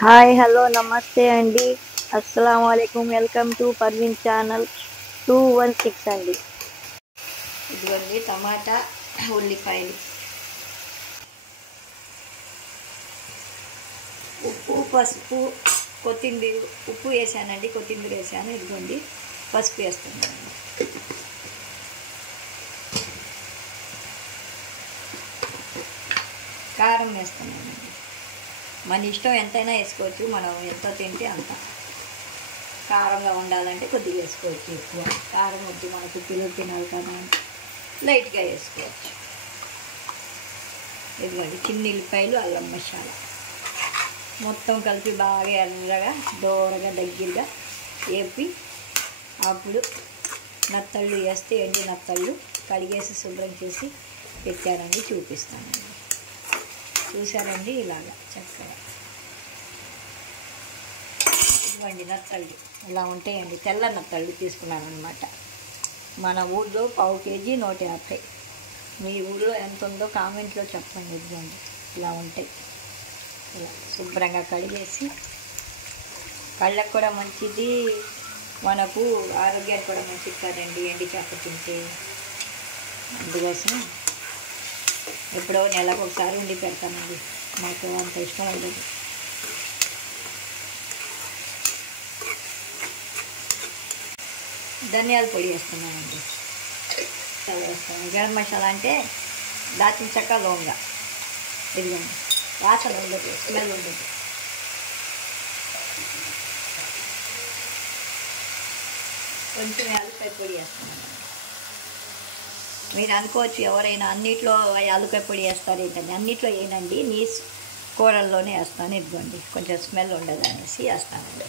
Hi hello నమస్తే అండి. అస్సలం వాలేకుమ్. వెల్కమ్ టు పర్వీన్ ఛానల్ 216 అండి. ఇదిగోండి టమాటా, ఉల్లిపాయలు, ఉప్పు, పసుపు, కొత్తిమీర. ఉప్పు వేసానండి, కొత్తిమీర వేసాను. ఇదిగోండి పసుపు వేస్తున్నాను. కారం వేస్తున్నానండి. మన ఇష్టం ఎంతైనా వేసుకోవచ్చు, మనం ఎంత తింటే అంత. కారంగా ఉండాలంటే కొద్దిగా వేసుకోవచ్చు, ఎక్కువ కారం వద్దు మనకు పిల్లలు తినాలి కదా లైట్గా వేసుకోవచ్చు. ఇదిగోండి చిన్న ఉల్లిపాయలు, అల్లం మసాలా మొత్తం కలిపి బాగా ఎర్రగా దూరగా దగ్గరగా వేపి అప్పుడు నత్తళ్ళు వేస్తే ఎండి నత్తళ్ళు కడిగేసి శుభ్రం చేసి పెట్టానండి. చూపిస్తానండి. చూసారండి ఇలాగా చక్కగా. ఇదిగోండి నత్తళ్ళు ఇలా ఉంటాయండి. తెల్ల నత్తళ్ళు తీసుకున్నాను అనమాట. మన ఊళ్ళో పావు కేజీ 150. మీ ఊళ్ళో ఎంత ఉందో కామెంట్లో చెప్పండి. ఇదిగోండి ఇలా ఉంటాయి. ఇలా శుభ్రంగా కడిగేసి, కళ్ళకు కూడా మంచిది, మనకు ఆరోగ్యానికి కూడా మంచిది కదండి ఎండి చేప తింటే. అందుకోసం ఎప్పుడో నెలకు ఒకసారి వండి పెడతానండి. మాకు అంత ఇష్టం ఉండదు. ధనియాల పొడి వేస్తున్నానండి. వేస్తాను. గరం మసాలా అంటే దాచిన చెక్క, లవంగ. ఇదిగోండి వాసన ఉండదు, స్మెల్ ఉండదు. కొంచెం యాలక్కాయ పొడి వేస్తున్నాను. మీరు అనుకోవచ్చు ఎవరైనా అన్నిట్లో యాలక్కాయ పొడి వేస్తారు ఏంటండి. అన్నిట్లో వేయనండి, నీ కూరల్లోనే వేస్తాను. ఇదిగోండి కొంచెం స్మెల్ ఉండదు అనేసి వేస్తానండి.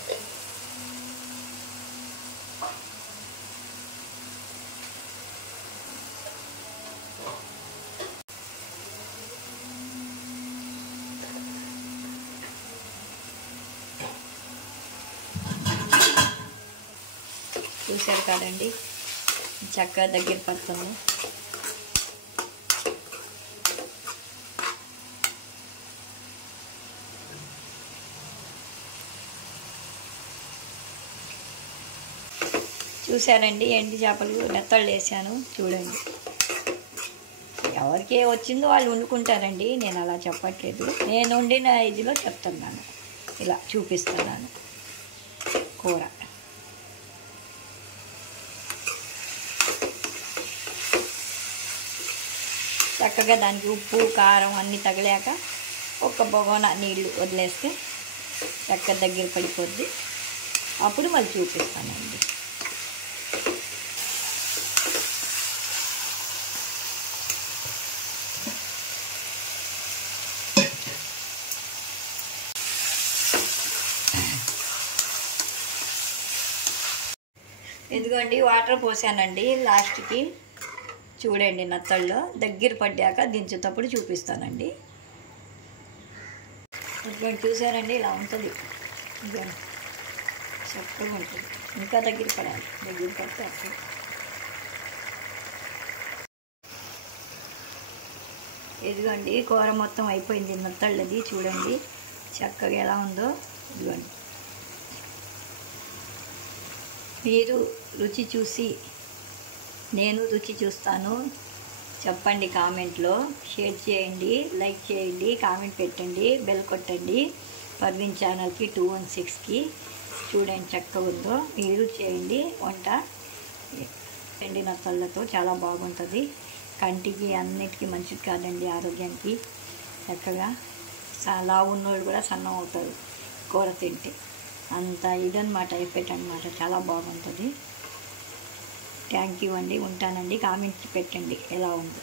చూశారు కదండి చక్కగా దగ్గర పడుతుంది. చూశారండి ఎండి చేపలు నెత్తళ్ళు వేసాను. చూడండి ఎవరికి వచ్చిందో వాళ్ళు వండుకుంటారండి. నేను అలా చెప్పట్లేదు, నేను వండిన ఇదిలో చెప్తున్నాను, ఇలా చూపిస్తున్నాను కూర. చక్కగా దానికి ఉప్పు కారం అన్నీ తగిలాక ఒక బొగోన నీళ్ళు వదిలేస్తే చక్కగా దగ్గర పడిపోద్ది. అప్పుడు మళ్ళీ చూపిస్తానండి. ఇదిగోండి వాటర్ పోసానండి లాస్ట్కి. చూడండి నత్తల్లో దగ్గర పడ్డాక దించేటప్పుడు చూపిస్తానండి. ఇదిగోండి చూసారండి ఇలా ఉంటుంది. ఇదిగోండి చక్కగా ఉంటుంది. ఇంకా దగ్గర పడాలి, దగ్గర పడితే అప్పుడు. ఇదిగోండి కూర మొత్తం అయిపోయింది నత్తళ్ళది. చూడండి చక్కగా ఎలా ఉందో. ఇదిగోండి మీరు రుచి చూసి నేను రుచి చూస్తాను. చెప్పండి కామెంట్లో, షేర్ చేయండి, లైక్ చేయండి, కామెంట్ పెట్టండి, బెల్ కొట్టండి. పర్వీన్ ఛానల్కి 216కి చూడండి చక్కగా ఉందో. మీరు చేయండి వంట. ఎండి నత్తళ్ళతో చాలా బాగుంటుంది. కంటికి అన్నిటికీ మంచిది కాదండి, ఆరోగ్యానికి. చక్కగా లావు ఉన్నోళ్ళు కూడా సన్నం అవుతారు కూర తింటే. అంత ఇదనమాట, ఎఫెక్ట్ అనమాట. చాలా బాగుంటుంది. థ్యాంక్ యూ అండి. ఉంటానండి. కామెంట్స్ పెట్టండి ఎలా ఉందో.